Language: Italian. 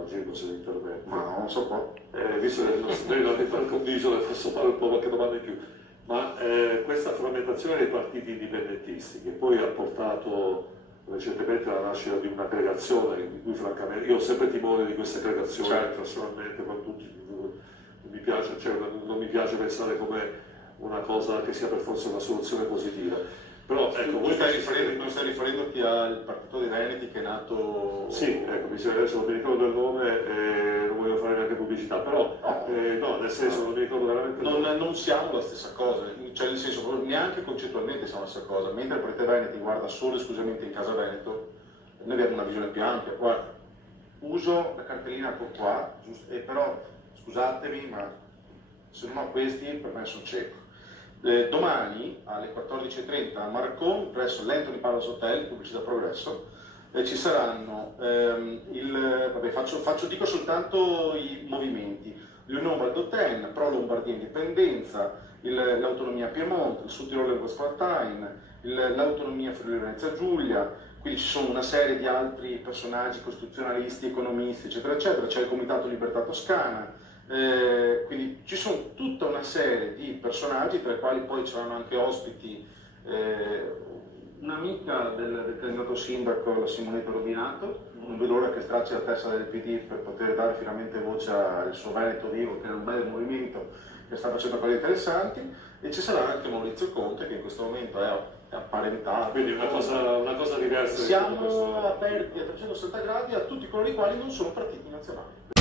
oggi, non se ne interventi. Ma non so qua. Visto che noi non abbiamo condiviso, le posso fare un po' qualche domanda in più. Ma questa frammentazione dei partiti indipendentisti, che poi ha portato recentemente alla nascita di un'aggregazione, di cui francamente io ho sempre timore di queste aggregazioni, certo, personalmente, con tutti, non mi piace, cioè, non mi piace pensare come una cosa che sia per forza una soluzione positiva. Però ecco, tu stai riferendoti al partito dei Veneti che è nato... Sì, ecco, adesso non mi ricordo il nome e non voglio fare neanche pubblicità, però no, nel senso non mi ricordo veramente il nome. Non siamo la stessa cosa, cioè nel senso proprio neanche concettualmente siamo la stessa cosa, mentre il Partito Veneti guarda solo e esclusivamente in casa Veneto, noi abbiamo una visione più ampia. Guarda, uso la cartellina qua, giusto, però scusatemi, ma se non ho questi per me sono cieco. Domani alle 14:30 a Marcon, presso l'Anthony Palace Hotel, Pubblicità Progresso, ci saranno, dico soltanto i movimenti: l'Unione Valdôtaine, Pro Lombardia Indipendenza, l'Autonomia Piemonte, il Sud Tirolo Westfalen, l'Autonomia Friuli Venezia Giulia, quindi ci sono una serie di altri personaggi costituzionalisti, economisti, eccetera, eccetera, c'è il Comitato Libertà Toscana. Quindi ci sono tutta una serie di personaggi, tra i quali poi c'erano anche ospiti, un'amica del candidato sindaco, la Simonetta Robinato, non vedo l'ora che stracci la testa del PD per poter dare finalmente voce al suo Veneto Vivo, che è un bel movimento che sta facendo cose interessanti, e ci sarà anche Maurizio Conte, che in questo momento è apparentato. Quindi una cosa diversa. Siamo aperti a 360 gradi a tutti coloro i quali non sono partiti nazionali.